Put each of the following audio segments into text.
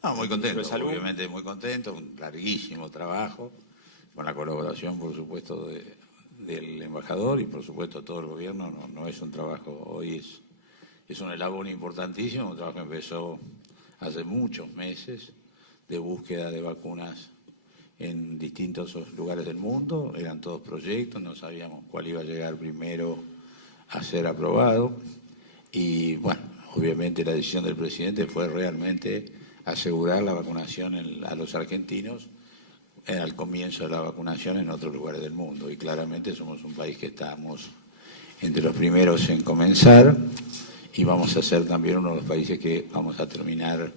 No, muy contento, de Salud. obviamente muy contento, un larguísimo trabajo, con la colaboración, por supuesto, del embajador y, por supuesto, todo el gobierno. No es un trabajo, hoy es un eslabón importantísimo, un trabajo que empezó hace muchos meses de búsqueda de vacunas en distintos lugares del mundo, eran todos proyectos, no sabíamos cuál iba a llegar primero a ser aprobado y, bueno, obviamente la decisión del presidente fue realmente asegurar la vacunación a los argentinos al comienzo de la vacunación en otros lugares del mundo. Y claramente somos un país que estamos entre los primeros en comenzar y vamos a ser también uno de los países que vamos a terminar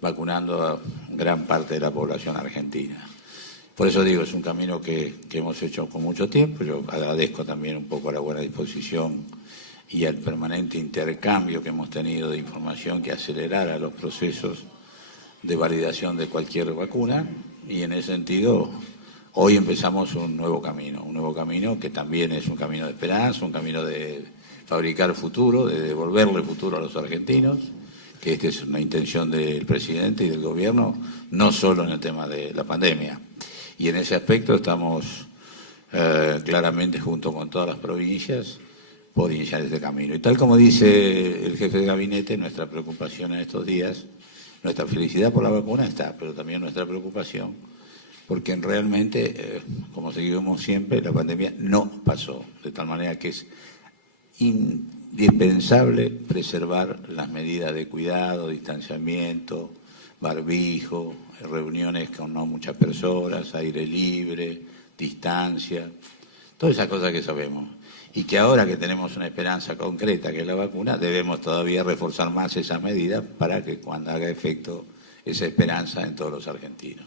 vacunando a gran parte de la población argentina. Por eso digo, es un camino que hemos hecho con mucho tiempo. Yo agradezco también un poco la buena disposición y al permanente intercambio que hemos tenido de información que acelerara los procesos de validación de cualquier vacuna, y en ese sentido hoy empezamos un nuevo camino que también es un camino de esperanza, un camino de fabricar futuro, de devolverle futuro a los argentinos, que esta es una intención del presidente y del gobierno, no solo en el tema de la pandemia. Y en ese aspecto estamos claramente junto con todas las provincias por iniciar este camino. Y tal como dice el jefe de gabinete, nuestra preocupación en estos días, nuestra felicidad por la vacuna está, pero también nuestra preocupación, porque realmente, como seguimos siempre, la pandemia no pasó, de tal manera que es indispensable preservar las medidas de cuidado, distanciamiento, barbijo, reuniones con no muchas personas, aire libre, distancia, todas esas cosas que sabemos. Y que ahora que tenemos una esperanza concreta, que es la vacuna, debemos todavía reforzar más esas medidas para que cuando haga efecto esa esperanza en todos los argentinos.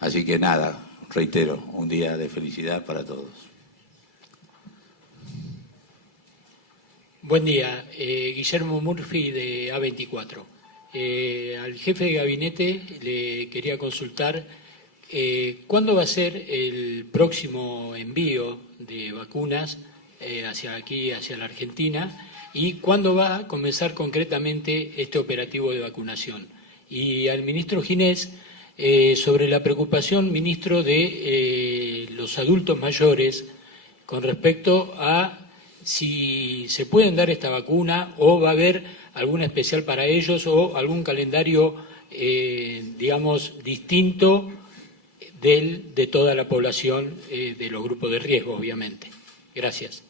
Así que nada, reitero, un día de felicidad para todos. Buen día, Guillermo Murphy de A24. Al jefe de gabinete le quería consultar cuándo va a ser el próximo envío de vacunas hacia aquí, hacia la Argentina, y cuándo va a comenzar concretamente este operativo de vacunación. Y al ministro Ginés, sobre la preocupación, ministro, de los adultos mayores con respecto a si se pueden dar esta vacuna o va a haber alguna especial para ellos o algún calendario, digamos, distinto de toda la población, de los grupos de riesgo, obviamente. Gracias.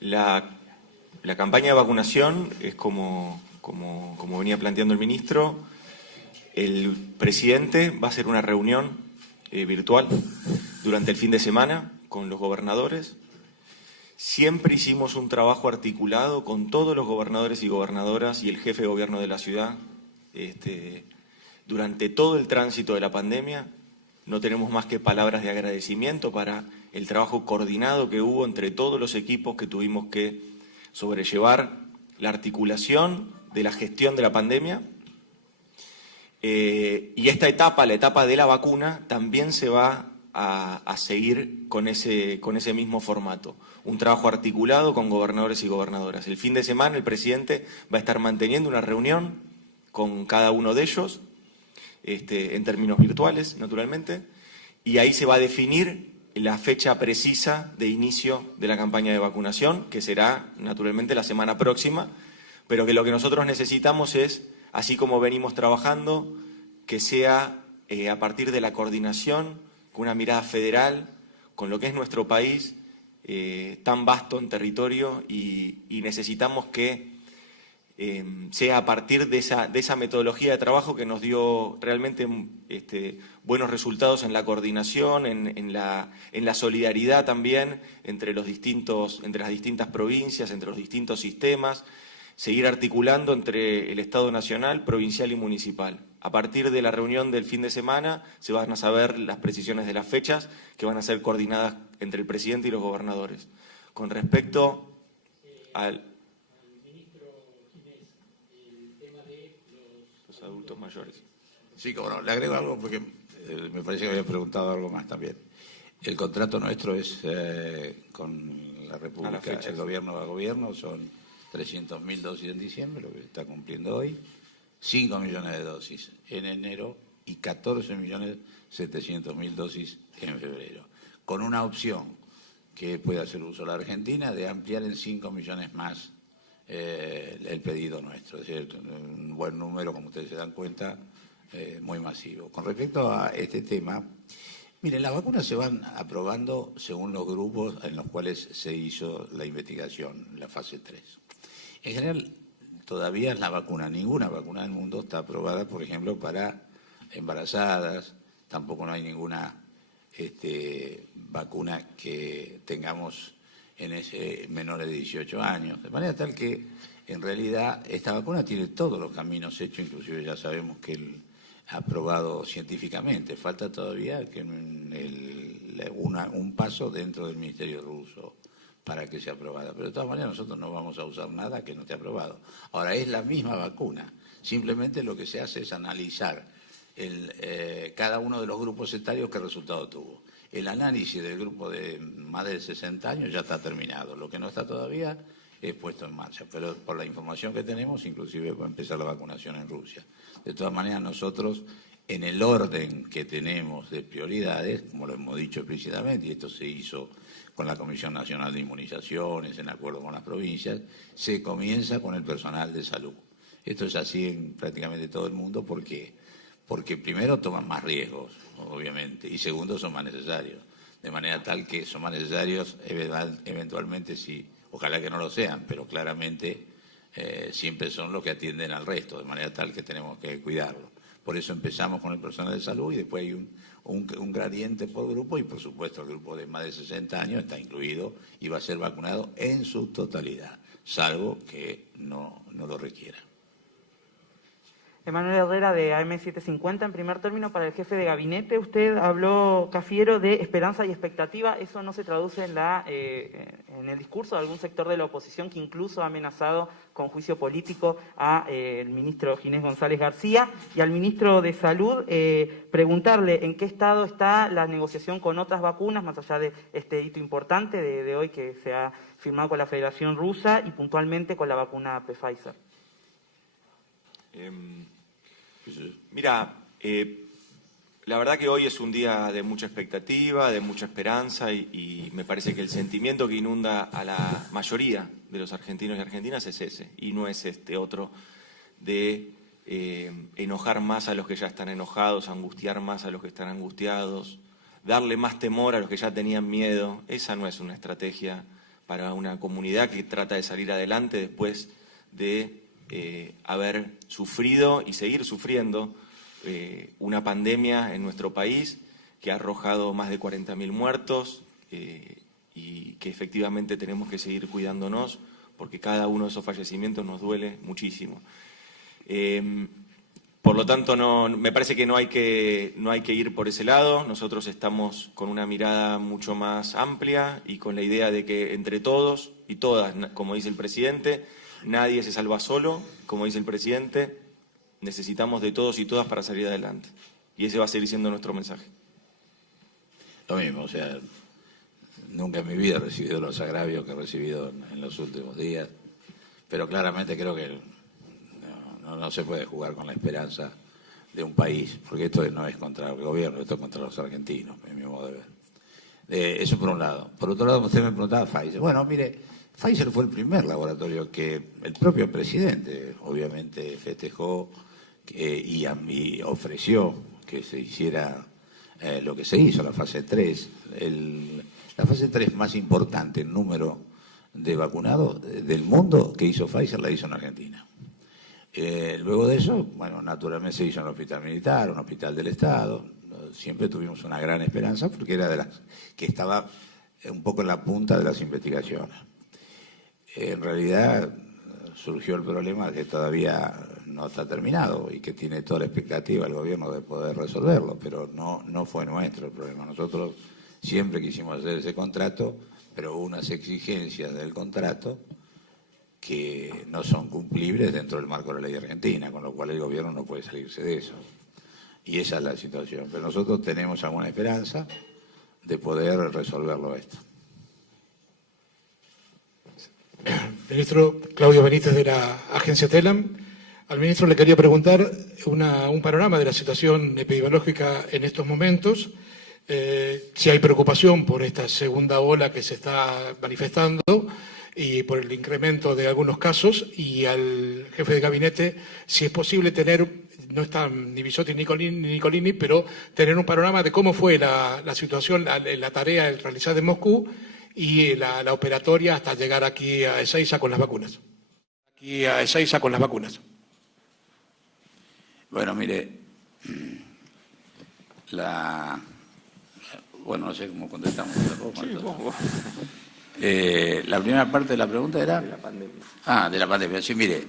La campaña de vacunación es como venía planteando el ministro. El presidente va a hacer una reunión virtual durante el fin de semana con los gobernadores. Siempre hicimos un trabajo articulado con todos los gobernadores y gobernadoras y el jefe de gobierno de la ciudad durante todo el tránsito de la pandemia. No tenemos más que palabras de agradecimiento para el trabajo coordinado que hubo entre todos los equipos que tuvimos que sobrellevar la articulación de la gestión de la pandemia. Y esta etapa, la etapa de la vacuna, también se va a seguir con ese mismo formato. Un trabajo articulado con gobernadores y gobernadoras. El fin de semana el presidente va a estar manteniendo una reunión con cada uno de ellos, en términos virtuales, naturalmente, y ahí se va a definir la fecha precisa de inicio de la campaña de vacunación, que será, naturalmente, la semana próxima, pero que lo que nosotros necesitamos es, así como venimos trabajando, que sea a partir de la coordinación, con una mirada federal, con lo que es nuestro país, tan vasto en territorio, y necesitamos que sea a partir de esa metodología de trabajo que nos dio realmente buenos resultados en la coordinación, en la solidaridad también entre las distintas provincias, entre los distintos sistemas, seguir articulando entre el Estado nacional, provincial y municipal. A partir de la reunión del fin de semana se van a saber las precisiones de las fechas que van a ser coordinadas entre el presidente y los gobernadores. Con respecto al adultos mayores. Sí, como no, le agrego algo porque me parece que había preguntado algo más también. El contrato nuestro es con la República, el gobierno a gobierno, son 300.000 dosis en diciembre, lo que está cumpliendo hoy, 5 millones de dosis en enero y 14.700.000 dosis en febrero, con una opción que puede hacer uso la Argentina de ampliar en 5 millones más el pedido nuestro. Es decir, un buen número, como ustedes se dan cuenta, muy masivo. Con respecto a este tema, miren, las vacunas se van aprobando según los grupos en los cuales se hizo la investigación, la fase 3. En general, todavía ninguna vacuna del mundo está aprobada, por ejemplo, para embarazadas, tampoco no hay ninguna vacuna que tengamos en ese menores de 18 años, de manera tal que en realidad esta vacuna tiene todos los caminos hechos, inclusive ya sabemos que aprobado científicamente, falta todavía que un paso dentro del Ministerio ruso para que sea aprobada, pero de todas maneras nosotros no vamos a usar nada que no esté aprobado. Ahora, es la misma vacuna, simplemente lo que se hace es analizar cada uno de los grupos etarios qué resultado tuvo. El análisis del grupo de más de 60 años ya está terminado, lo que no está todavía es puesto en marcha, pero por la información que tenemos, inclusive va a empezar la vacunación en Rusia. De todas maneras, nosotros, en el orden que tenemos de prioridades, como lo hemos dicho explícitamente, y esto se hizo con la Comisión Nacional de Inmunizaciones, en acuerdo con las provincias, se comienza con el personal de salud. Esto es así en prácticamente todo el mundo porque primero toman más riesgos, obviamente, y segundo son más necesarios, de manera tal que son más necesarios eventualmente, sí, ojalá que no lo sean, pero claramente siempre son los que atienden al resto, de manera tal que tenemos que cuidarlo. Por eso empezamos con el personal de salud y después hay un gradiente por grupo y por supuesto el grupo de más de 60 años está incluido y va a ser vacunado en su totalidad, salvo que no lo requiera. Emanuel Herrera, de AM750. En primer término, para el jefe de gabinete, usted habló, Cafiero, de esperanza y expectativa. ¿Eso no se traduce en el discurso de algún sector de la oposición que incluso ha amenazado con juicio político al ministro Ginés González García? Y al ministro de Salud, preguntarle en qué estado está la negociación con otras vacunas, más allá de este hito importante de hoy que se ha firmado con la Federación Rusa y puntualmente con la vacuna Pfizer. Mira, la verdad que hoy es un día de mucha expectativa, de mucha esperanza y me parece que el sentimiento que inunda a la mayoría de los argentinos y argentinas es ese y no es este otro de enojar más a los que ya están enojados, angustiar más a los que están angustiados, darle más temor a los que ya tenían miedo. Esa no es una estrategia para una comunidad que trata de salir adelante después de haber sufrido y seguir sufriendo una pandemia en nuestro país que ha arrojado más de 40.000 muertos y que efectivamente tenemos que seguir cuidándonos porque cada uno de esos fallecimientos nos duele muchísimo. Por lo tanto, me parece que no hay que ir por ese lado. Nosotros estamos con una mirada mucho más amplia y con la idea de que entre todos y todas, como dice el presidente, nadie se salva solo, como dice el presidente, necesitamos de todos y todas para salir adelante. Y ese va a seguir siendo nuestro mensaje. Lo mismo, o sea, nunca en mi vida he recibido los agravios que he recibido en los últimos días, pero claramente creo que no se puede jugar con la esperanza de un país, porque esto no es contra el gobierno, esto es contra los argentinos, en mi modo de ver. Eso por un lado. Por otro lado, usted me preguntaba Pfizer. Bueno, mire, Pfizer fue el primer laboratorio que el propio presidente obviamente festejó y ofreció que se hiciera lo que se hizo, la fase 3. La fase 3 más importante en número de vacunados del mundo que hizo Pfizer la hizo en Argentina. Luego de eso, bueno, naturalmente se hizo en el hospital militar, un hospital del Estado. Siempre tuvimos una gran esperanza porque era de las que estaba un poco en la punta de las investigaciones. En realidad surgió el problema que todavía no está terminado y que tiene toda la expectativa el gobierno de poder resolverlo, pero no fue nuestro el problema. Nosotros siempre quisimos hacer ese contrato, pero hubo unas exigencias del contrato que no son cumplibles dentro del marco de la ley argentina, con lo cual el gobierno no puede salirse de eso. Y esa es la situación. Pero nosotros tenemos alguna esperanza de poder resolverlo esto. Ministro Claudio Benítez de la agencia TELAM. Al ministro le quería preguntar un panorama de la situación epidemiológica en estos momentos, si hay preocupación por esta segunda ola que se está manifestando y por el incremento de algunos casos, y al jefe de gabinete si es posible tener, no están ni Bisotti ni Nicolini, pero tener un panorama de cómo fue la situación, la tarea realizada en Moscú y la operatoria hasta llegar aquí a Ezeiza con las vacunas. Bueno, mire, bueno, no sé cómo contestamos. La primera parte de la pregunta era... De la pandemia. De la pandemia. Sí, mire,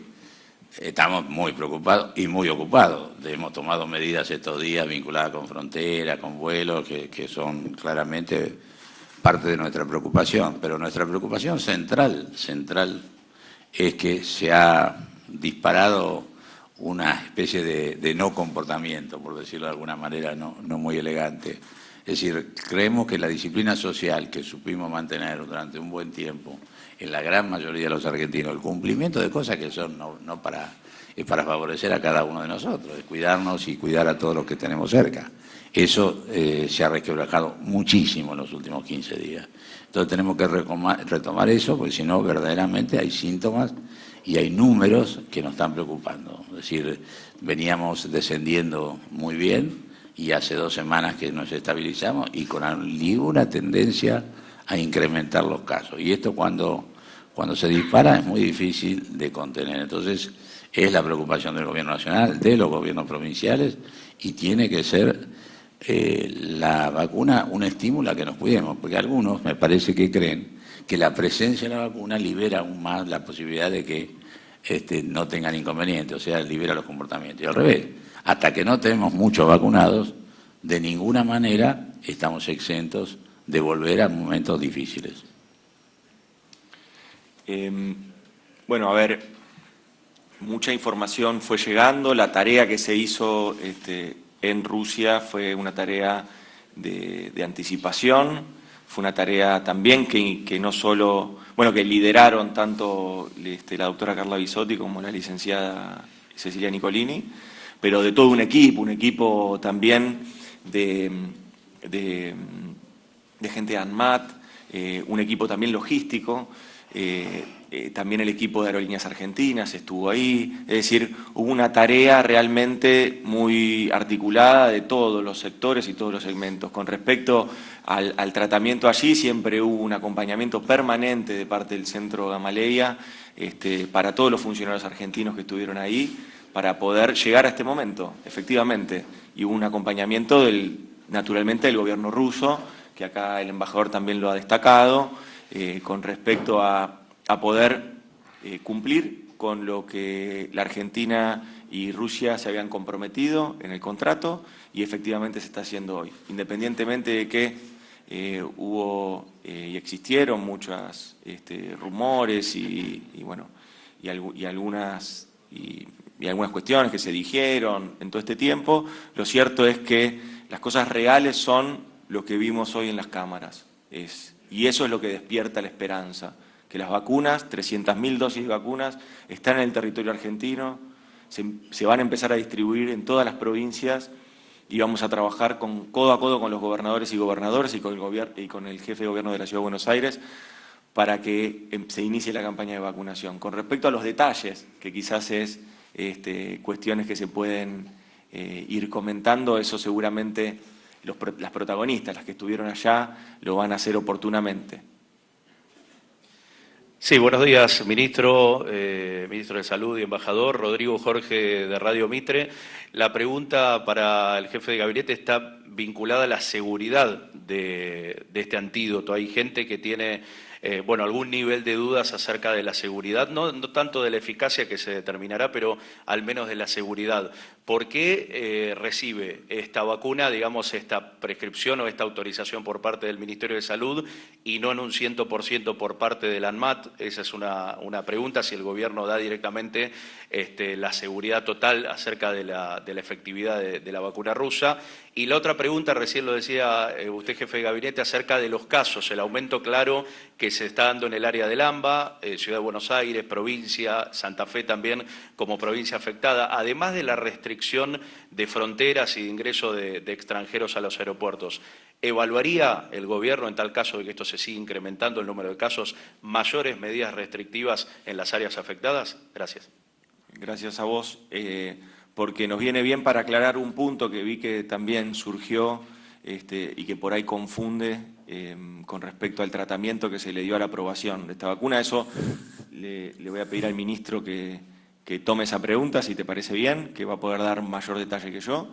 estamos muy preocupados y muy ocupados. Hemos tomado medidas estos días vinculadas con fronteras, con vuelos, que son claramente parte de nuestra preocupación. Pero nuestra preocupación central es que se ha disparado una especie de no comportamiento, por decirlo de alguna manera no muy elegante. Es decir, creemos que la disciplina social que supimos mantener durante un buen tiempo en la gran mayoría de los argentinos, el cumplimiento de cosas que son es para favorecer a cada uno de nosotros, es cuidarnos y cuidar a todos los que tenemos cerca. Eso se ha resquebrajado muchísimo en los últimos 15 días. Entonces tenemos que retomar eso, porque si no, verdaderamente hay síntomas y hay números que nos están preocupando. Es decir, veníamos descendiendo muy bien y hace 2 semanas que nos estabilizamos y con alguna tendencia a incrementar los casos. Y esto cuando se dispara es muy difícil de contener. Entonces es la preocupación del Gobierno Nacional, de los gobiernos provinciales, y tiene que ser la vacuna un estímulo a que nos cuidemos, porque algunos me parece que creen que la presencia de la vacuna libera aún más la posibilidad de que no tengan inconvenientes, o sea, libera los comportamientos. Y al revés, hasta que no tenemos muchos vacunados, de ninguna manera estamos exentos de volver a momentos difíciles. Bueno, a ver, mucha información fue llegando. La tarea que se hizo en Rusia fue una tarea de anticipación. Fue una tarea también que no solo, bueno, que lideraron tanto la doctora Carla Bisotti como la licenciada Cecilia Nicolini, pero de todo un equipo también de gente de ANMAT, un equipo también logístico, también el equipo de Aerolíneas Argentinas estuvo ahí. Es decir, hubo una tarea realmente muy articulada de todos los sectores y todos los segmentos. Con respecto al tratamiento allí, siempre hubo un acompañamiento permanente de parte del Centro Gamaleya para todos los funcionarios argentinos que estuvieron ahí para poder llegar a este momento, efectivamente. Y hubo un acompañamiento naturalmente del gobierno ruso, que acá el embajador también lo ha destacado, con respecto a poder cumplir con lo que la Argentina y Rusia se habían comprometido en el contrato, y efectivamente se está haciendo hoy. Independientemente de que hubo y existieron muchos rumores y algunas cuestiones que se dijeron en todo este tiempo, lo cierto es que las cosas reales son lo que vimos hoy en las cámaras. Y eso es lo que despierta la esperanza, que las vacunas, 300.000 dosis de vacunas, están en el territorio argentino, se van a empezar a distribuir en todas las provincias, y vamos a trabajar codo a codo con los gobernadores y gobernadoras y con el jefe de gobierno de la Ciudad de Buenos Aires para que se inicie la campaña de vacunación. Con respecto a los detalles, que quizás es cuestiones que se pueden ir comentando, eso seguramente las protagonistas, las que estuvieron allá, lo van a hacer oportunamente. Sí, buenos días, ministro de Salud y embajador. Rodrigo Jorge, de Radio Mitre. La pregunta para el jefe de gabinete está vinculada a la seguridad de este antídoto. Hay gente que tiene algún nivel de dudas acerca de la seguridad, no tanto de la eficacia que se determinará, pero al menos de la seguridad. ¿Por qué recibe esta vacuna, digamos, esta prescripción o esta autorización por parte del Ministerio de Salud y no en un 100% por parte del ANMAT? Esa es una pregunta, si el gobierno da directamente la seguridad total acerca de la efectividad de la vacuna rusa. Y la otra pregunta, recién lo decía usted, jefe de gabinete, acerca de los casos, el aumento claro que se está dando en el área del AMBA, Ciudad de Buenos Aires, provincia, Santa Fe también como provincia afectada, además de la restricción de fronteras y de ingreso de extranjeros a los aeropuertos. ¿Evaluaría el Gobierno, en tal caso de que esto se siga incrementando el número de casos, mayores medidas restrictivas en las áreas afectadas? Gracias. Gracias a vos, porque nos viene bien para aclarar un punto que vi que también surgió y que por ahí confunde con respecto al tratamiento que se le dio a la aprobación de esta vacuna. Eso le voy a pedir al ministro que tome esa pregunta, si te parece bien, que va a poder dar mayor detalle que yo.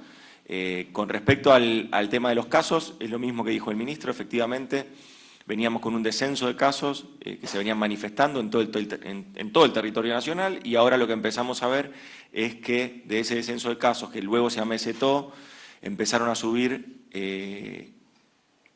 Con respecto al tema de los casos, es lo mismo que dijo el ministro, efectivamente. Veníamos con un descenso de casos que se venían manifestando en todo el territorio nacional, y ahora lo que empezamos a ver es que de ese descenso de casos, que luego se amesetó, empezaron a subir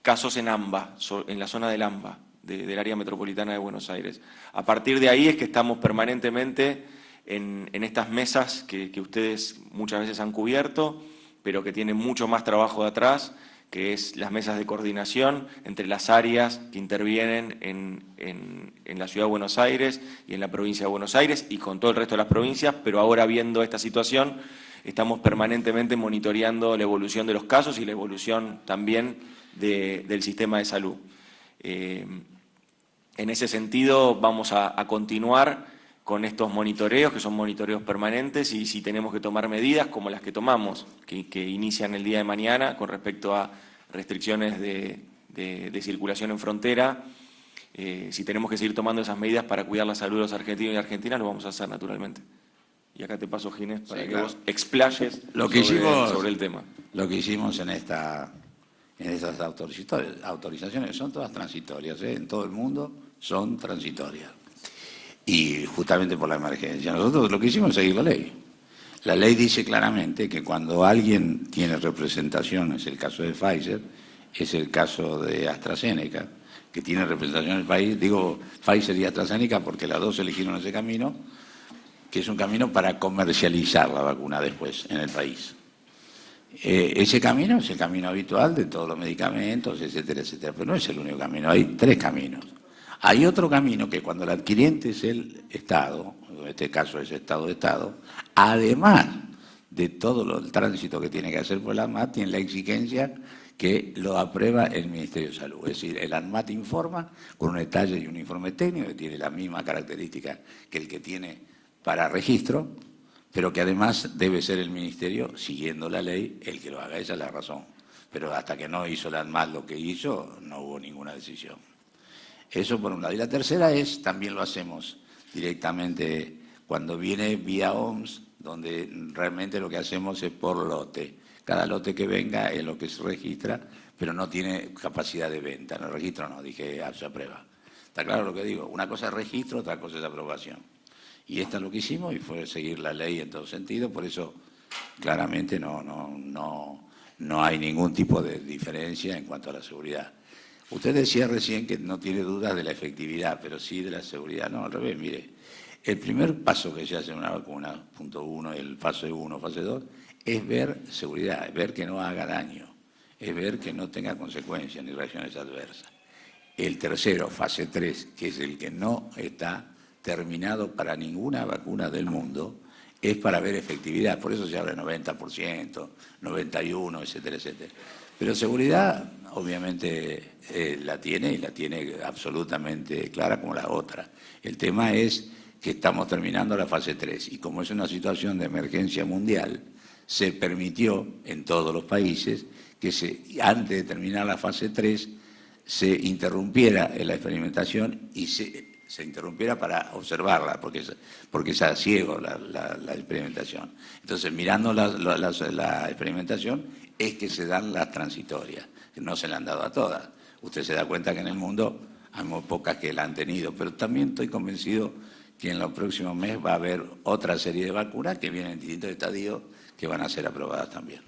casos en AMBA, en la zona del AMBA, del área metropolitana de Buenos Aires. A partir de ahí es que estamos permanentemente en estas mesas que ustedes muchas veces han cubierto, pero que tienen mucho más trabajo de atrás, que es las mesas de coordinación entre las áreas que intervienen en la Ciudad de Buenos Aires y en la provincia de Buenos Aires y con todo el resto de las provincias, pero ahora viendo esta situación estamos permanentemente monitoreando la evolución de los casos y la evolución también del sistema de salud. En ese sentido vamos a continuar con estos monitoreos, que son monitoreos permanentes, y si tenemos que tomar medidas como las que tomamos, que inician el día de mañana con respecto a restricciones de circulación en frontera, si tenemos que seguir tomando esas medidas para cuidar la salud de los argentinos y argentinas, lo vamos a hacer naturalmente. Y acá te paso, Ginés, para que vos explayes sobre el tema. Lo que hicimos en estas autorizaciones son todas transitorias, en todo el mundo son transitorias. Y justamente por la emergencia. Nosotros lo que hicimos es seguir la ley. La ley dice claramente que cuando alguien tiene representación, es el caso de Pfizer, es el caso de AstraZeneca, que tiene representación en el país, digo Pfizer y AstraZeneca porque las dos eligieron ese camino, que es un camino para comercializar la vacuna después en el país. Ese camino es el camino habitual de todos los medicamentos, etcétera, etcétera, pero no es el único camino, hay tres caminos. Hay otro camino que cuando el adquiriente es el Estado, en este caso es Estado de Estado, además de todo el tránsito que tiene que hacer por el ANMAT, tiene la exigencia que lo aprueba el Ministerio de Salud. Es decir, el ANMAT informa con un detalle y un informe técnico que tiene la misma característica que el que tiene para registro, pero que además debe ser el Ministerio, siguiendo la ley, el que lo haga. Esa es la razón. Pero hasta que no hizo el ANMAT lo que hizo, no hubo ninguna decisión. Eso por un lado. Y la tercera es, también lo hacemos directamente cuando viene vía OMS, donde realmente lo que hacemos es por lote. Cada lote que venga es lo que se registra, pero no tiene capacidad de venta. En el registro no, dije, se aprueba. ¿Está claro lo que digo? Una cosa es registro, otra cosa es aprobación. Y esto es lo que hicimos y fue seguir la ley en todo sentido, por eso claramente no hay ningún tipo de diferencia en cuanto a la seguridad. Usted decía recién que no tiene dudas de la efectividad, pero sí de la seguridad. No, al revés, mire, el primer paso que se hace en una vacuna, punto 1, el fase 1, fase 2, es ver seguridad, es ver que no haga daño, es ver que no tenga consecuencias ni reacciones adversas. El tercero, fase 3, que es el que no está terminado para ninguna vacuna del mundo, es para ver efectividad. Por eso se habla de 90%, 91%, etcétera, etcétera. Pero seguridad, obviamente, la tiene y la tiene absolutamente clara como la otra. El tema es que estamos terminando la fase 3 y como es una situación de emergencia mundial, se permitió en todos los países que antes de terminar la fase 3 se interrumpiera la experimentación y se interrumpiera para observarla, porque es a ciego la experimentación. Entonces, mirando la experimentación, es que se dan las transitorias, que no se le han dado a todas. Usted se da cuenta que en el mundo hay muy pocas que la han tenido, pero también estoy convencido que en los próximos meses va a haber otra serie de vacunas que vienen en distintos estadios que van a ser aprobadas también.